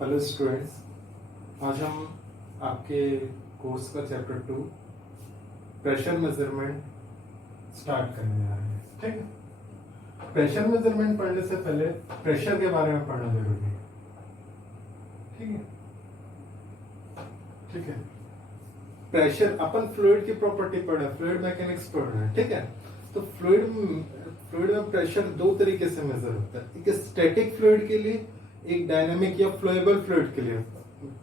Hello students, आज हम आपके कोर्स का चैप्टर 2 प्रेशर मेजरमेंट स्टार्ट करने जा रहे हैं। ठीक है। प्रेशर मेजरमेंट पढ़ने से पहले प्रेशर के बारे में पढ़ना जरूरी है। ठीक है। ठीक है। प्रेशर अपन फ्लूइड की प्रॉपर्टी पढ़ रहे हैं, फ्लूइड मैकेनिक्स पढ़ रहे हैं। ठीक है। तो फ्लूइड में प्रेशर दो तरीके से मेजर होता है। एक स्टैटिक फ्लूइड के लिए, एक डायनामिक या फ्लोएबल फ्लूइड के लिए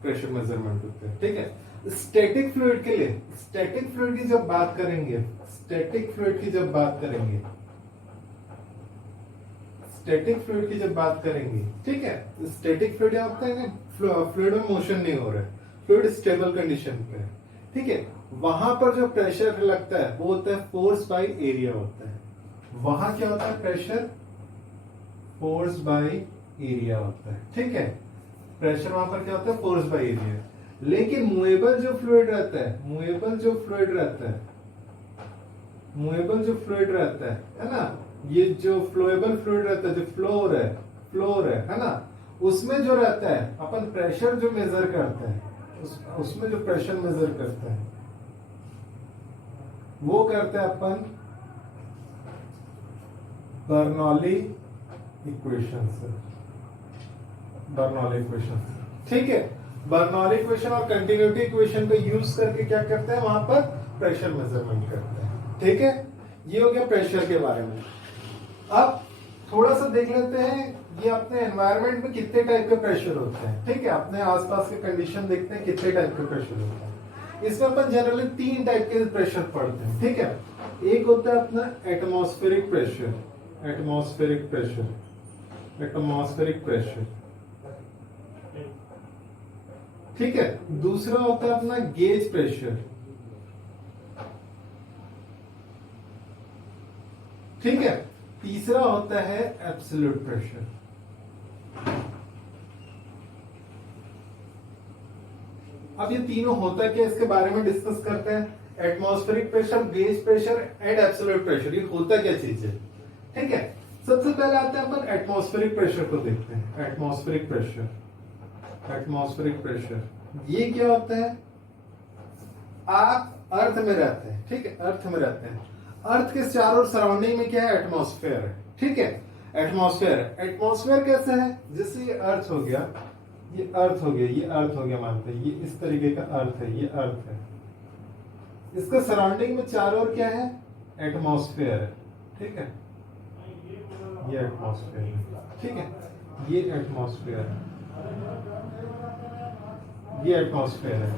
प्रेशर मेजरमेंट होता है। ठीक है। स्टैटिक फ्लूइड के लिए, स्टैटिक फ्लूइड की जब बात करेंगे, स्टैटिक फ्लूइड की जब बात करेंगे, स्टैटिक फ्लूइड की जब बात करेंगे, ठीक है, स्टैटिक फ्लूइड होता है ना, फ्लूइड में मोशन नहीं हो रहा है, फ्लूइड स्टेबल कंडीशन पे है। ठीक है। वहां पर जो प्रेशर लगता है वो होता है फोर्स बाय एरिया होता है। वहां क्या होता है? प्रेशर फोर्स बाय एरिया होता है। ठीक है। प्रेशर वहां पर क्या होता है? Force by area. लेकिन मूवेबल जो फ्लूइड रहता है, मूवेबल जो फ्लूइड रहता है, मूवेबल जो फ्लूइड रहता है ना, ये जो फ्लोएबल फ्लूइड रहता है, जो फ्लोर है ना, उसमें जो रहता है अपन प्रेशर जो मेजर करते हैं, उसमें जो प्रेशर मेजर करते हैं वो करते हैं अपन बर्नौली इक्वेशन से। Bernoulli equation. ठीक है। बर्नौली इक्वेशन और कंटिन्यूटी इक्वेशन को यूज करके क्या करते हैं? वहां पर प्रेशर मेजरमेंट करते हैं। ठीक है। ये हो गया प्रेशर के बारे में। अब थोड़ा सा देख लेते हैं ये अपने एनवायरनमेंट में कितने टाइप के प्रेशर होते हैं। ठीक है। अपने आसपास के कंडीशन देखते हैं कितने टाइप के प्रेशर होते हैं। इसमें अपन जनरली 3 टाइप के प्रेशर पढ़ते हैं। ठीक है। एक होता है अपना atmospheric pressure, atmospheric pressure, atmospheric pressure. ठीक है। दूसरा होता है अपना गेज प्रेशर। ठीक है। तीसरा होता है एब्सोल्यूट प्रेशर। अब ये तीनों होता क्या, इसके बारे में डिस्कस करते हैं। Atmospheric pressure, gauge pressure and absolute pressure, ये होता क्या चीज है? ठीक है। सबसे पहले आते हैं अपन एटमॉस्फेरिक प्रेशर को देखते हैं। एटमॉस्फेरिक प्रेशर, एटमॉस्फेरिक प्रेशर ये क्या होता है? आप अर्थ में रहते हैं। ठीक है। अर्थ में रहते हैं। अर्थ के चारों सराउंडिंग में क्या है? एटमॉस्फेयर है। ठीक है। एटमॉस्फेयर, एटमॉस्फेयर कैसे है? जैसे ये अर्थ हो गया, ये अर्थ हो गया, ये अर्थ हो गया, मानते हैं ये इस तरीके का अर्थ है, ये अर्थ है। इसका सराउंडिंग में चारों ओर क्या है? एटमॉस्फेयर है। ठीक है। ये एटमॉस्फेयर है। ठीक है। ये एटमॉस्फेयर है, ये एटमॉस्फेयर है।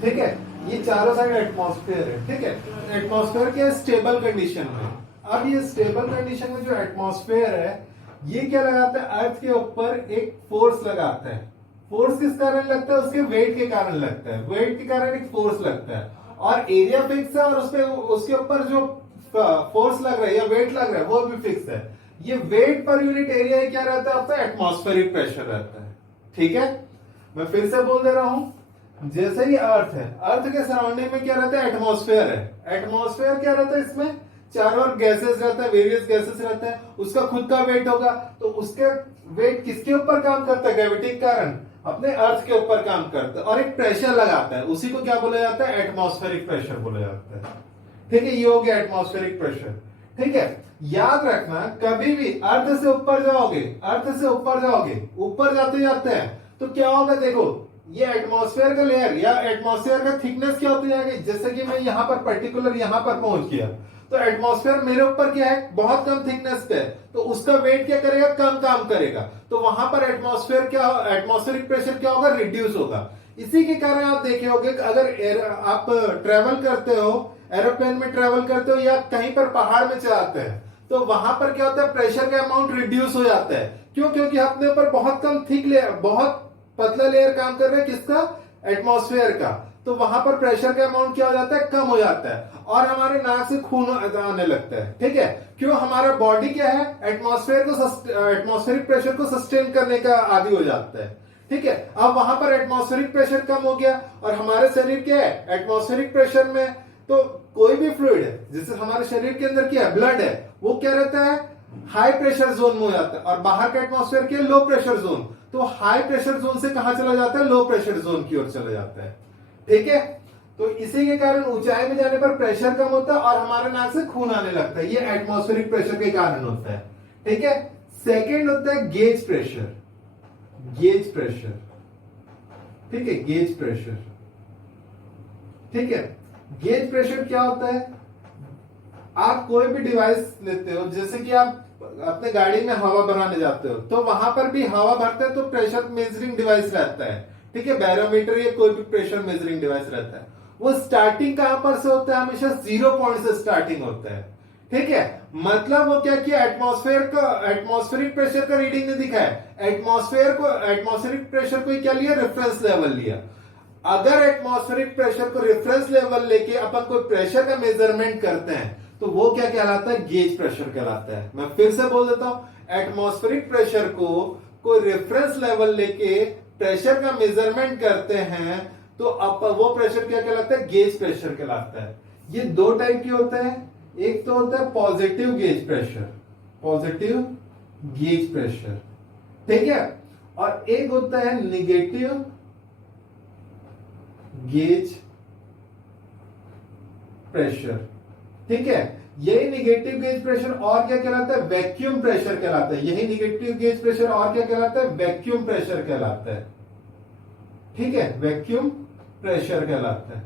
ठीक है। ये चारों साइड एटमॉस्फेयर है। ठीक है। एटमॉस्फेयर के स्टेबल कंडीशन में, अब ये स्टेबल कंडीशन में जो एटमॉस्फेयर है ये क्या लगाता है? अर्थ के ऊपर एक फोर्स लगाता है। फोर्स किस कारण लगता है? उसके वेट के कारण लगता है। वेट के कारण एक फोर्स लगता है और एरिया फिक्स है, और उसके ऊपर जो फोर्स लग रहा है या वेट लग रहा है वो भी फिक्स है। ये वेट पर यूनिट एरिया क्या रहता है? आपका एटमॉस्फेरिक प्रेशर रहता है। ठीक है। मैं फिर से बोल दे रहा हूं, जैसे ही अर्थ है, अर्थ के सराउंडिंग में क्या रहता है? एटमॉस्फेयर है। एटमॉस्फेयर क्या रहता है? इसमें चारों ओर गैसेस रहता है, वेरियस गैसेस रहता है, उसका खुद का वेट होगा। तो उसके वेट किसके ऊपर काम करता है? ग्रेविटी के कारण अपने अर्थ के ऊपर काम करता है और एक प्रेशर लगाता है, उसी को क्या बोला जाता है? एटमॉस्फेरिक प्रेशर बोला जाता है। ठीक है। ये हो गया एटमॉस्फेरिक प्रेशर। ठीक है। याद रखना, कभी भी अर्थ से ऊपर जाओगे, अर्थ से ऊपर जाओगे, ऊपर जाते जाते हैं तो क्या होगा? देखो, ये एटमॉस्फेयर का लेयर या एटमॉस्फेयर का थिकनेस क्या होती जाएगी? जैसे कि मैं यहां पर पर्टिकुलर यहां पर पहुंच गया, तो एटमॉस्फेयर मेरे ऊपर क्या है? बहुत कम थिकनेस पे है, तो उसका वेट क्या करेगा? कम काम करेगा। तो वहां पर एटमॉस्फेयर क्या, एटमॉस्फेरिक प्रेशर क्या होगा? रिड्यूस होगा। इसी के कारण आप देखे होंगे कि अगर आप ट्रेवल करते हो, एरोप्लेन में ट्रेवल करते हो या कहीं पर पहाड़ में चलाते हैं, तो वहां पर क्या होता है? प्रेशर का अमाउंट रिड्यूस हो जाता है। क्यों? क्योंकि अपने ऊपर बहुत कम थिक लेयर, बहुत पतला लेयर काम कर रहा है। किसका? एटमॉस्फेयर का। तो वहां पर प्रेशर का अमाउंट क्या हो जाता है? कम हो जाता है और हमारे नाक से खून आने लगता है। ठीक है। क्यों? हमारा बॉडी क्या है? एटमॉस्फेरिक प्रेशर को सस्टेन करने का आदी हो जाता है। ठीक है। अब वहां पर एटमॉस्फेरिक प्रेशर कम हो गया और हमारे शरीर क्या है? एटमॉस्फेरिक प्रेशर में। तो कोई भी फ्लूइड है, जैसे हमारे शरीर के अंदर क्या है? ब्लड है, वो क्या रहता है? हाई प्रेशर जोन में हो जाता है, और बाहर का एटमॉस्फेयर के लो प्रेशर जोन, तो हाई प्रेशर जोन से कहां चला जाता है, लो प्रेशर जोन की ओर चला जाता है। ठीक है, तो इसी के कारण ऊंचाई में जाने पर प्रेशर कम होता है और हमारे नाक से खून आने लगता है, ये एटमॉस्फेरिक प्रेशर के कारण होता है। ठीक है, सेकेंड होता है गेज प्रेशर। गेज प्रेशर, ठीक है, गेज प्रेशर। ठीक है, गेज प्रेशर क्या होता है, आप कोई भी डिवाइस लेते हो, जैसे कि आप अपने गाड़ी में हवा भराने जाते हो, तो वहां पर भी हवा भरते हैं तो प्रेशर मेजरिंग डिवाइस रहता है। ठीक है, बैरोमीटर या कोई भी प्रेशर मेजरिंग डिवाइस रहता है। वो स्टार्टिंग कहां पर से होता है, हमेशा 0 पॉइंट से स्टार्टिंग होता है। ठीक है, मतलब वो क्या किया, एटमॉस्फेरिक प्रेशर का रीडिंग नहीं दिखा है, एटमॉस्फेरिक प्रेशर को क्या लिया, रेफरेंस लेवल लिया। अगर एटमॉस्फेरिक प्रेशर को रेफरेंस लेवल लेके अपन कोई प्रेशर का मेजरमेंट करते हैं तो वो क्या कहलाता है, गेज प्रेशर कहलाता है। मैं फिर से बोल देता हूं, एटमॉस्फेरिक प्रेशर को कोई रेफरेंस लेवल लेके प्रेशर का मेजरमेंट करते हैं तो वो प्रेशर क्या कहलाता है, गेज प्रेशर कहलाता है। ये दो टाइप के होते हैं, एक तो होता है positive gauge pressure, positive gauge pressure, ठीक है, और एक होता है निगेटिव गेज प्रेशर। ठीक है, यही निगेटिव गेज प्रेशर और क्या कहलाता है, वैक्यूम प्रेशर कहलाता है। यही निगेटिव गेज प्रेशर और क्या कहलाता है, वैक्यूम प्रेशर कहलाता है। ठीक है, वैक्यूम प्रेशर कहलाता है।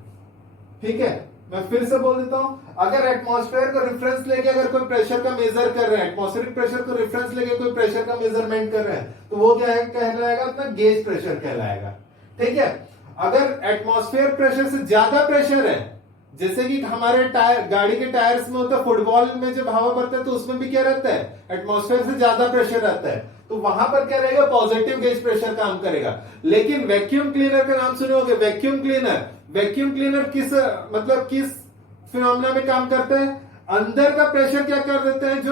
ठीक है, मैं फिर से बोल देता हूं, अगर एटमॉस्फेयर को रेफरेंस लेके अगर कोई प्रेशर का मेजर कर रहे हैं, एटमॉस्फेरिक प्रेशर को रेफरेंस लेके कोई प्रेशर का मेजरमेंट कर रहे हैं, तो वो क्या है, कहलाएगा अपना गेज प्रेशर कहलाएगा। ठीक है, अगर एटमॉस्फेयर प्रेशर से ज्यादा प्रेशर है, जैसे कि हमारे टायर, गाड़ी के टायर्स में होता है, फुटबॉल में जब हवा भरता है तो उसमें भी क्या रहता है, एटमॉस्फेयर से ज्यादा प्रेशर रहता है, तो वहां पर क्या रहेगा, पॉजिटिव गेज प्रेशर काम करेगा। लेकिन वैक्यूम क्लीनर का नाम सुने होंगे, वैक्यूम क्लीनर, वैक्यूम क्लीनर किस मतलब किस फिनोमेना में काम करता है, अंदर का प्रेशर क्या कर देते हैं,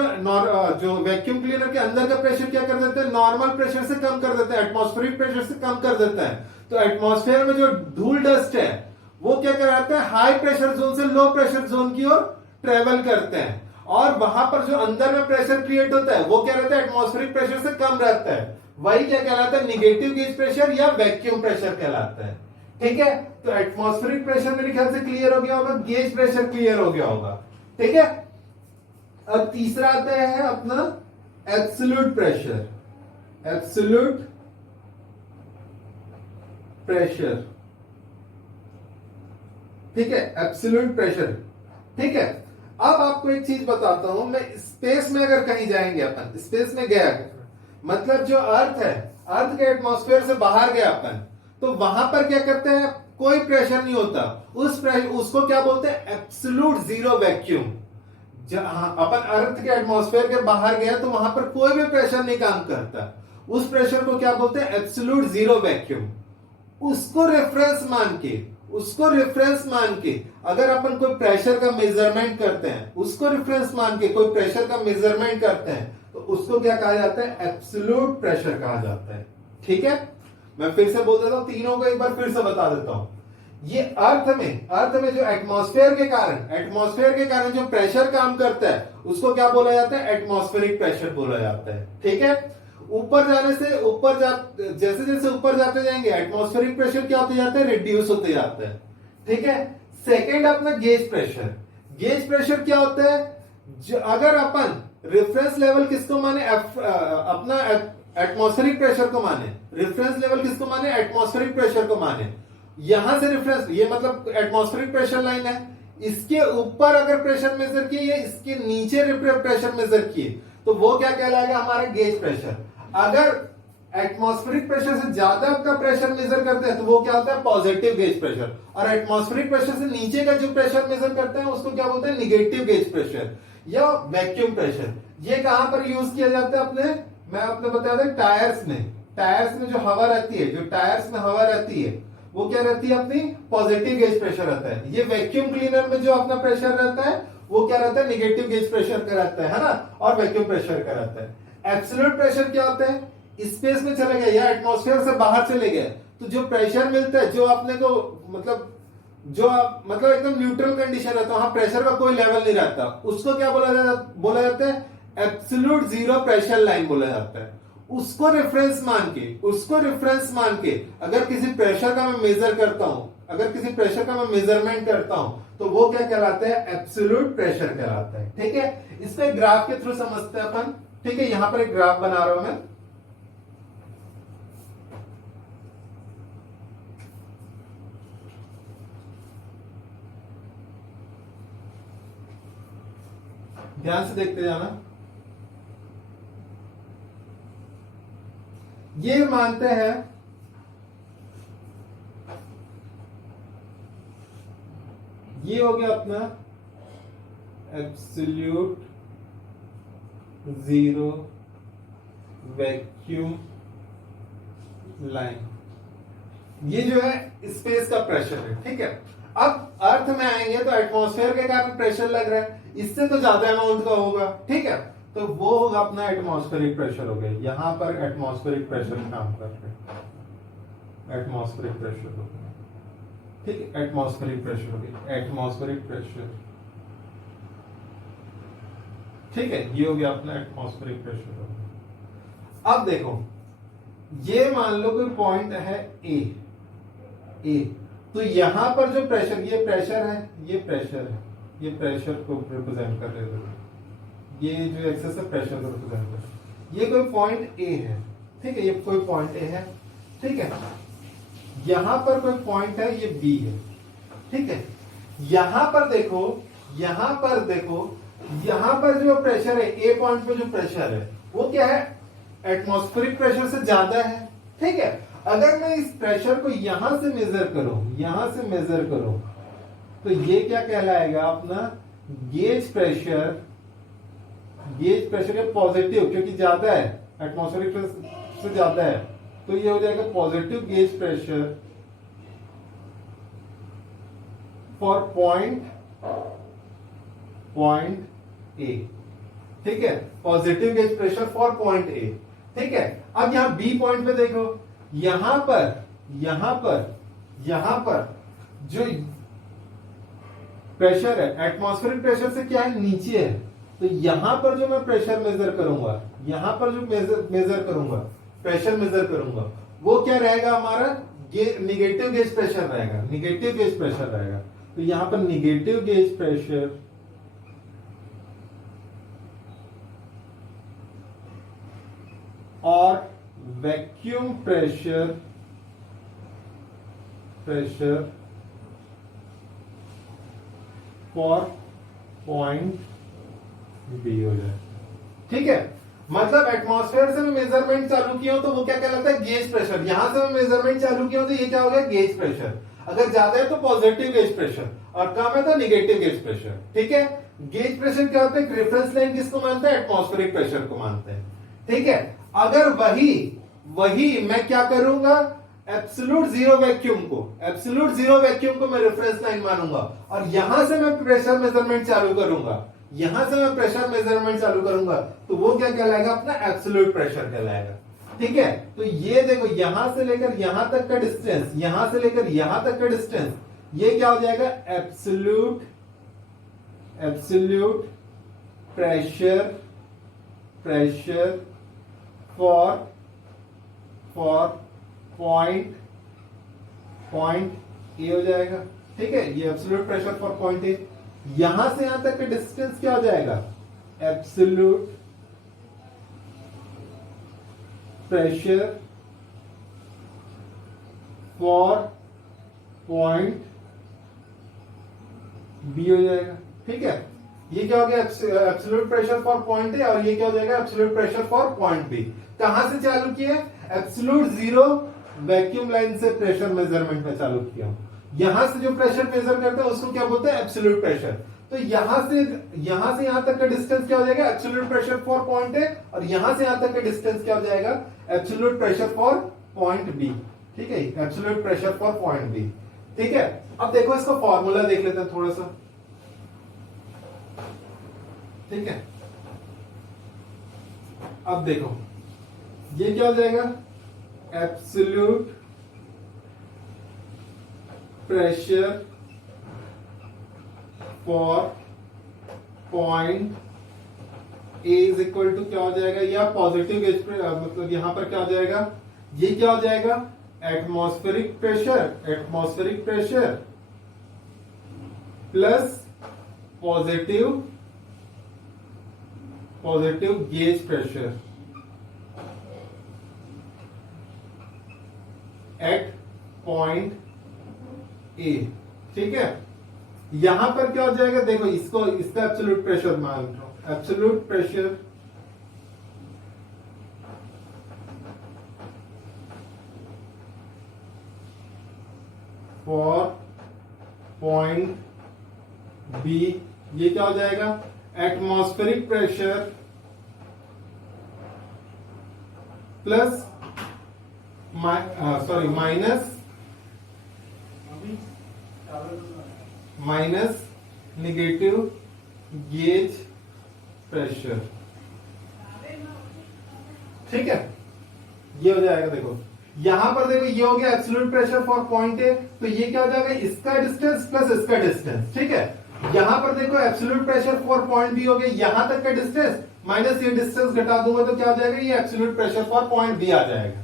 जो वैक्यूम क्लीनर के अंदर का प्रेशर क्या कर देते हैं, नॉर्मल प्रेशर से कम कर देते हैं, एटमॉस्फेरिक प्रेशर से कम कर देता है। तो एटमॉस्फेयर में जो धूल डस्ट है वो क्या कराता है, हाई प्रेशर जोन से लो प्रेशर जोन की ओर ट्रेवल करते हैं, और वहां पर जो अंदर में प्रेशर क्रिएट होता है वो क्या रहता है, एटमॉस्फेरिक प्रेशर से कम रहता है। वही क्या कहलाता है, निगेटिव गेज प्रेशर या वैक्यूम प्रेशर कहलाता है। ठीक है, तो एटमॉस्फेरिक प्रेशर मेरे ख्याल से क्लियर हो गया होगा, गेज प्रेशर क्लियर हो गया होगा। ठीक है, अब तीसरा आता है अपना एब्सोल्यूट प्रेशर। एब्सोल्यूट प्रेशर, ठीक है, एब्सोल्यूट प्रेशर। ठीक है, अब आपको एक चीज बताता हूं, मैं स्पेस में अगर कहीं जाएंगे, अपन स्पेस में गया, मतलब जो अर्थ है, अर्थ के एटमॉस्फेयर से बाहर गया अपन, तो वहां पर क्या करते हैं, कोई प्रेशर नहीं होता, उसको क्या बोलते हैं, एब्सोल्यूट जीरो वैक्यूम। अपन अर्थ के एटमॉस्फेयर के बाहर गया तो वहां पर कोई भी प्रेशर नहीं काम करता, उस प्रेशर को क्या बोलते हैं, एब्सोल्यूट जीरो वैक्यूम। उसको रेफरेंस मान के अगर अपन कोई प्रेशर का मेजरमेंट करते हैं, उसको रेफरेंस मान के कोई प्रेशर का मेजरमेंट करते हैं, तो उसको क्या कहा जाता है, एब्सोल्यूट प्रेशर कहा जाता है। ठीक है, मैं फिर से बोल देता हूं, तीनों को एक बार फिर से बता देता हूं। ये अर्थ में जो एटमॉस्फेयर के कारण जो प्रेशर काम करता है उसको क्या बोला जाता है, एटमॉस्फेरिक प्रेशर बोला जाता है। ठीक है, जैसे जैसे ऊपर जाते जाएंगे एटमॉस्फेरिक प्रेशर क्या होते जाता है, रिड्यूस होते जाता है। ठीक है, सेकेंड अपना गेज प्रेशर। गेज प्रेशर क्या होता है, अगर अपन रेफरेंस लेवल किसको माने, अपना एटमॉस्फेरिक प्रेशर को माने, रेफरेंस लेवल किसको माने, एटमॉस्फेरिक प्रेशर को माने, यहां से रेफरेंस, ये मतलब एटमॉस्फेरिक प्रेशर लाइन है, इसके ऊपर अगर प्रेशर मेजर किए या इसके नीचे प्रेशर मेजर किए तो वो क्या कहलाएगा, हमारा गेज प्रेशर। अगर एटमॉस्फेरिक प्रेशर से ज्यादा का प्रेशर मेजर करते हैं तो वो क्या होता है, पॉजिटिव गेज प्रेशर, और एटमॉस्फेरिक प्रेशर से नीचे का जो प्रेशर मेजर करते हैं उसको क्या बोलते हैं, निगेटिव गेज प्रेशर या वैक्यूम प्रेशर। ये कहां पर यूज किया जाता है, मैं आपने बताया था टायर्स में जो हवा रहती है, जो टायर्स में हवा रहती है वो क्या रहती है, अपनी पॉजिटिव गेज प्रेशर रहता है। ये वैक्यूम क्लीनर में जो अपना प्रेशर रहता है वो क्या रहता है, निगेटिव गेज प्रेशर का रहता है ना, और वैक्यूम प्रेशर का रहता है। एब्सोल्यूट प्रेशर क्या होता है, स्पेस में चले गए या एटमॉस्फेयर से बाहर चले गए तो जो प्रेशर मिलता है, जो अपने को मतलब एकदम न्यूट्रल कंडीशन रहता है, वहां प्रेशर का कोई लेवल नहीं रहता, उसको क्या बोला जाता है, एब्सोल्यूट जीरो प्रेशर लाइन बोला जाता है। उसको रेफरेंस मान के अगर किसी प्रेशर का मैं मेजर करता हूं, अगर किसी प्रेशर का मैं मेजरमेंट करता हूं, तो वो क्या कहलाता है? एब्सोल्यूट प्रेशर कहलाता है। ठीक है, इसको एक ग्राफ के थ्रू समझते हैं अपन। ठीक है, यहां पर एक ग्राफ बना रहा हूं मैं। ध्यान से देखते जाना। ये मानते हैं ये हो गया अपना एब्सोल्यूट जीरो वैक्यूम लाइन। ये जो है स्पेस का प्रेशर है। ठीक है, अब अर्थ में आएंगे तो एटमॉस्फेयर के कारण प्रेशर लग रहा है, इससे तो ज्यादा अमाउंट का होगा। ठीक है, तो वो होगा अपना एटमॉस्फेरिक प्रेशर हो गया। यहां पर एटमॉस्फेरिक प्रेशर काम कर रहे हैं, एटमॉस्फेरिक प्रेशर हो गया। ठीक है, एटमॉस्फेरिक प्रेशर हो गया, एटमॉस्फेरिक प्रेशर। ठीक है, ये हो गया अपना एटमॉस्फेरिक प्रेशर हो गया। अब देखो, ये मान लो कोई पॉइंट है ए, तो यहां पर जो प्रेशर, ये प्रेशर है, ये प्रेशर है, ये प्रेशर को रिप्रेजेंट कर रहे हैं, ये जो एक्सेस है प्रेशर को रिप्रेजेंट कर रहे हैं। ये कोई पॉइंट ए है। ठीक है, ये कोई पॉइंट ए है। ठीक है, यहां पर कोई पॉइंट है, ये बी है। ठीक है, यहां पर देखो, यहां पर जो प्रेशर है, ए पॉइंट पे जो प्रेशर है वो क्या है? एटमॉस्फेरिक प्रेशर से ज्यादा है। ठीक है, अगर मैं इस प्रेशर को यहां से मेजर करूं, तो ये क्या कहलाएगा? अपना गेज प्रेशर है पॉजिटिव, क्योंकि ज्यादा है, एटमॉस्फेरिक प्रेशर से ज्यादा है, तो ये हो जाएगा positive gauge pressure for point ए। ठीक है, positive gauge pressure for point ए। ठीक है, अब यहां बी पॉइंट पे देखो, यहां पर जो प्रेशर है एटमॉस्फेरिक प्रेशर से क्या है? नीचे है। तो यहां पर जो मैं प्रेशर मेजर करूंगा, प्रेशर मेजर करूंगा, वो क्या रहेगा? हमारा निगेटिव गेज प्रेशर रहेगा। तो यहां पर निगेटिव गेज प्रेशर और vacuum pressure for point B हो जाए। ठीक है, मतलब एटमॉस्फेयर से मैं मेजरमेंट चालू किया हूं तो वो क्या कहलाता है? Gauge pressure. यहां से मैं मेजरमेंट चालू किया हूं तो ये क्या हो गया? Gauge pressure. अगर ज्यादा है तो पॉजिटिव गेज प्रेशर, और कम है तो निगेटिव गेज प्रेशर। ठीक है, गेज प्रेशर क्या होता है? रेफरेंस लाइन किसको मानते हैं? एटमॉस्फेरिक प्रेशर को मानते हैं। ठीक है, अगर वही मैं क्या करूंगा? एब्सोल्यूट जीरो वैक्यूम को मैं रेफरेंस लाइन मानूंगा, और यहां से मैं प्रेशर मेजरमेंट चालू करूंगा, तो वो क्या कहलाएगा? अपना एब्सोल्यूट प्रेशर कहलाएगा। ठीक है, तो ये देखो, यहां से लेकर यहां तक का डिस्टेंस, ये क्या हो जाएगा? Absolute pressure for point A हो जाएगा। ठीक है, ये absolute pressure for point A. यहां से यहां तक का डिस्टेंस क्या हो जाएगा? Absolute pressure for point B हो जाएगा। ठीक है, ये क्या हो गया? Absolute pressure for point A, और ये क्या हो जाएगा? Absolute pressure for point B. कहां से चालू किए? एब्सोल्यूट जीरो वैक्यूम लाइन से प्रेशर मेजरमेंट में चालू किया। यहां से जो प्रेशर मेजर करते हैं उसको क्या बोलते हैं? Absolute pressure. तो यहां से यहां तक का डिस्टेंस क्या हो जाएगा? Absolute pressure for point A, और यहां से यहां तक का डिस्टेंस क्या हो जाएगा? Absolute pressure for point B. ठीक है, absolute pressure for point B. ठीक है, अब देखो इसका फॉर्मूला देख लेते हैं थोड़ा सा। ठीक है, अब देखो ये क्या हो जाएगा? Absolute pressure for point A is equal to क्या हो जाएगा, या पॉजिटिव गेज मतलब यहां पर क्या हो जाएगा, ये क्या हो जाएगा, atmospheric pressure plus positive gauge pressure at point A. ठीक है, यहां पर क्या हो जाएगा, देखो इसको, इसका एब्सोल्यूट प्रेशर मान लो, absolute pressure for point B, ये क्या हो जाएगा, atmospheric pressure plus minus negative gauge pressure. ठीक है, ये हो जाएगा, देखो यहां पर देखो ये हो गया एब्सोल्यूट प्रेशर फॉर पॉइंट ए, तो ये क्या हो जाएगा, इसका डिस्टेंस प्लस इसका डिस्टेंस। ठीक है, यहां पर देखो absolute pressure for point B हो गया, यहां तक का डिस्टेंस माइनस ये डिस्टेंस घटा दूंगा तो क्या हो जाएगा, ये absolute pressure for point B आ जाएगा।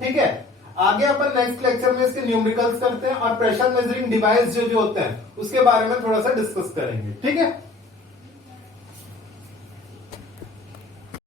ठीक है, आगे अपन नेक्स्ट लेक्चर में इसके न्यूमेरिकल्स करते हैं और प्रेशर मेजरिंग डिवाइस जो जो होते हैं उसके बारे में थोड़ा सा डिस्कस करेंगे। ठीक है।